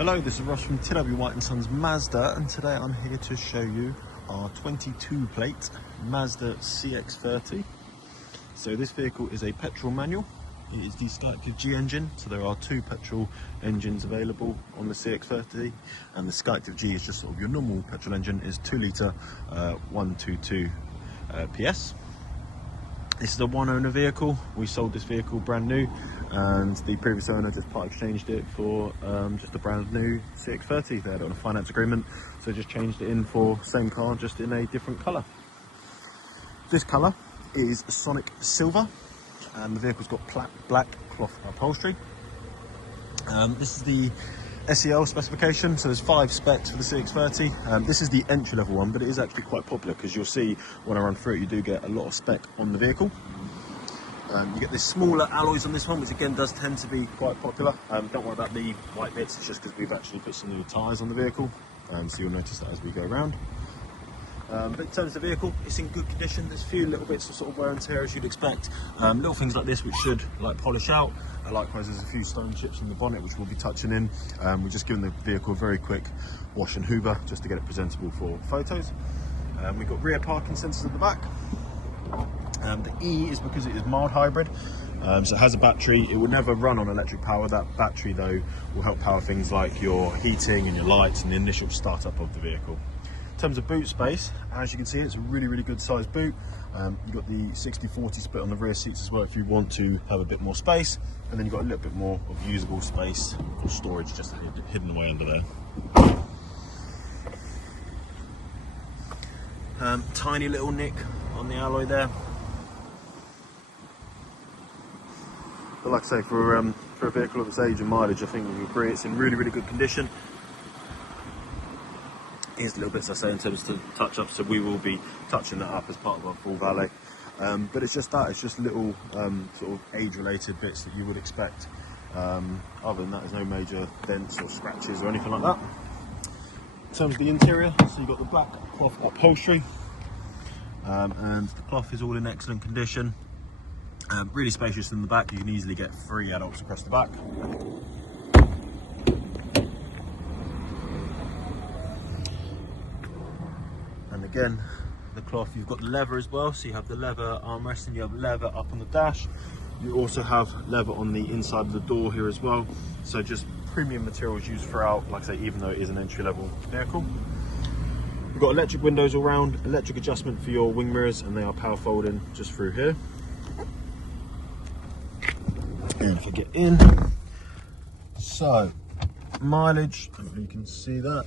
Hello, this is Ross from TW White & Sons Mazda, and today I'm here to show you our 22 plate Mazda CX-30. So this vehicle is a petrol manual. It is the SKYACTIV G engine, so there are two petrol engines available on the CX-30, and the SKYACTIV G is just sort of your normal petrol engine, is 2 litre 122 PS. This is a one owner vehicle. We sold this vehicle brand new, and the previous owner just part exchanged it for just a brand new CX-30. They had it on a finance agreement, so just changed it in for same car, just in a different colour. This colour is Sonic Silver, and the vehicle's got black cloth upholstery. This is the SE-L specification, so there's 5 specs for the CX-30. This is the entry-level one, but it is actually quite popular because you'll see when I run through it, you do get a lot of spec on the vehicle. You get the smaller alloys on this one, which again does tend to be quite popular. Don't worry about the white bits, it's just because we've actually put some new tyres on the vehicle, so you'll notice that as we go around. But in terms of the vehicle, it's in good condition. There's a few little bits of sort of wear and tear as you'd expect. Little things like this which should polish out. Likewise, there's a few stone chips in the bonnet which we'll be touching in. We're just giving the vehicle a very quick wash and hoover just to get it presentable for photos. We've got rear parking sensors at the back. The E is because it is mild hybrid, so it has a battery. It will never run on electric power. That battery though will help power things like your heating and your lights and the initial startup of the vehicle. In terms of boot space, as you can see, it's a really good sized boot. You've got the 60-40 split on the rear seats as well if you want to have a bit more space, and then you've got a little bit more of usable space for storage just hidden away under there. Tiny little nick on the alloy there, but like I say, for a vehicle of its age and mileage, I think we agree it's in really good condition. Here's the little bits I say in terms of touch up, so we will be touching that up as part of our full valet. But it's just that, it's just little sort of age related bits that you would expect. Other than that, there's no major dents or scratches or anything like that. In terms of the interior, so you've got the black cloth upholstery, and the cloth is all in excellent condition. Really spacious in the back. You can easily get 3 adults across the back. And again, the cloth, you've got the leather as well, so you have the leather armrest and you have leather up on the dash. You also have leather on the inside of the door here as well, so just premium materials used throughout, like I say, even though it is an entry-level vehicle. We've got electric windows all round, electric adjustment for your wing mirrors, and they are power folding just through here. And if I get in, so mileage, I don't know if you can see that,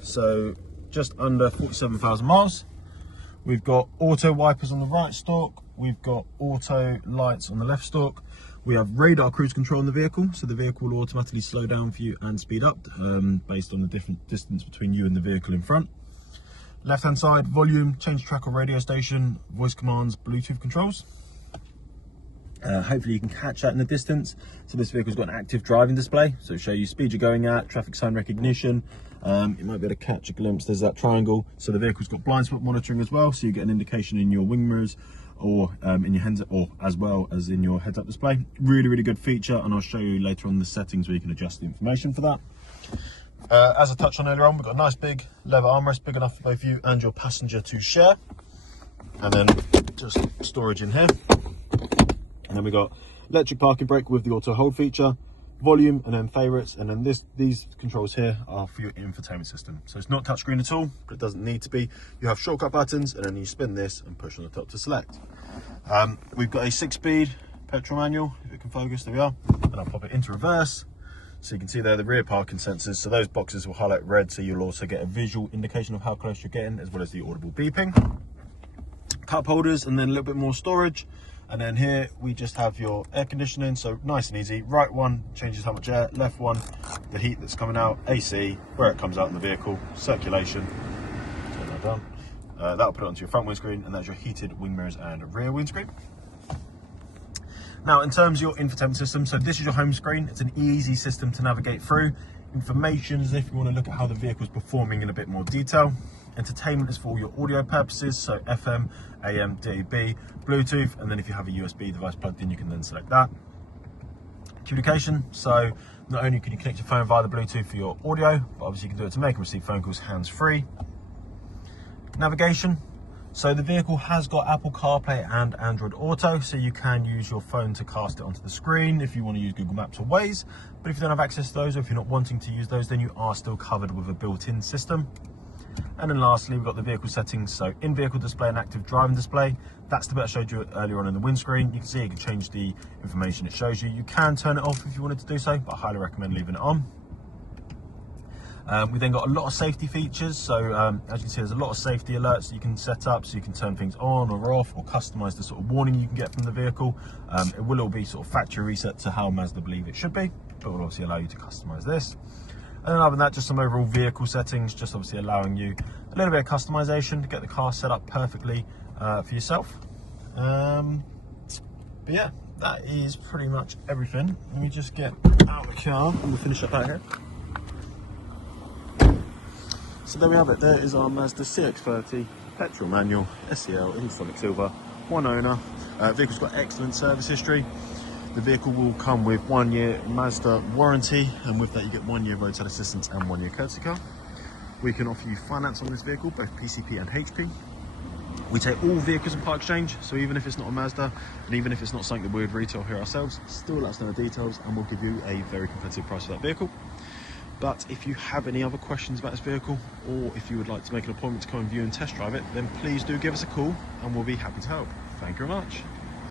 so just under 47,000 miles. We've got auto wipers on the right stalk, we've got auto lights on the left stalk. We have radar cruise control on the vehicle, so the vehicle will automatically slow down for you and speed up based on the different distance between you and the vehicle in front. Left hand side, volume, change track or radio station, voice commands, Bluetooth controls. Hopefully you can catch that in the distance. So this vehicle's got an active driving display, so it'll show you speed you're going at, traffic sign recognition. You might be able to catch a glimpse, there's that triangle. So the vehicle's got blind spot monitoring as well, so you get an indication in your wing mirrors or in your heads up, or as well as in your heads up display. Really good feature, and I'll show you later on the settings where you can adjust the information for that. As I touched on earlier on, we've got a nice big leather armrest, big enough for both you and your passenger to share, and then just storage in here. And then we got electric parking brake with the auto hold feature, volume, and then favorites, and then these controls here are for your infotainment system. So it's not touchscreen at all, but it doesn't need to be. You have shortcut buttons, and then you spin this and push on the top to select. We've got a 6-speed petrol manual, if it can focus, there we are. And I'll pop it into reverse, so you can see there the rear parking sensors. So those boxes will highlight red, so you'll also get a visual indication of how close you're getting, as well as the audible beeping. Cup holders, and then a little bit more storage. And then here we just have your air conditioning, so nice and easy. Right one changes how much air, left one the heat that's coming out, AC, where it comes out in the vehicle, circulation. Turn that down. That'll put it onto your front windscreen, and that's your heated wing mirrors and rear windscreen. Now in terms of your infotainment system, so this is your home screen. It's an easy system to navigate through. Information is if you want to look at how the vehicle is performing in a bit more detail. Entertainment is for all your audio purposes, so FM, AM, DAB, Bluetooth, and then if you have a USB device plugged in, you can then select that. Communication, so not only can you connect your phone via the Bluetooth for your audio, but obviously you can do it to make and receive phone calls hands-free. Navigation, so the vehicle has got Apple CarPlay and Android Auto, so you can use your phone to cast it onto the screen if you want to use Google Maps or Waze. But if you don't have access to those, or if you're not wanting to use those, then you are still covered with a built-in system. And then lastly, we've got the vehicle settings, so in-vehicle display and active driving display. That's the bit I showed you earlier on in the windscreen. You can see you can change the information it shows you. You can turn it off if you wanted to do so, but I highly recommend leaving it on. We then got a lot of safety features, so as you can see, there's a lot of safety alerts that you can set up, so you can turn things on or off, or customize the sort of warning you can get from the vehicle. It will all be sort of factory reset to how Mazda believe it should be, but will obviously allow you to customize this. And then other than that, just some overall vehicle settings, just obviously allowing you a little bit of customization to get the car set up perfectly for yourself. But yeah, that is pretty much everything. Let me just get out of the car and we'll finish up out here. So there we have it. There is our Mazda CX-30 petrol manual SE-L in Sonic Silver, one owner. Vehicle's got excellent service history. The vehicle will come with 1 year Mazda warranty, and with that you get 1 year roadside assistance and 1 year courtesy car. We can offer you finance on this vehicle, both PCP and HP. We take all vehicles in part exchange, so even if it's not a Mazda, and even if it's not something that we would retail here ourselves, still let us know the details and we'll give you a very competitive price for that vehicle. But if you have any other questions about this vehicle, or if you would like to make an appointment to come and view and test drive it, then please do give us a call and we'll be happy to help. Thank you very much.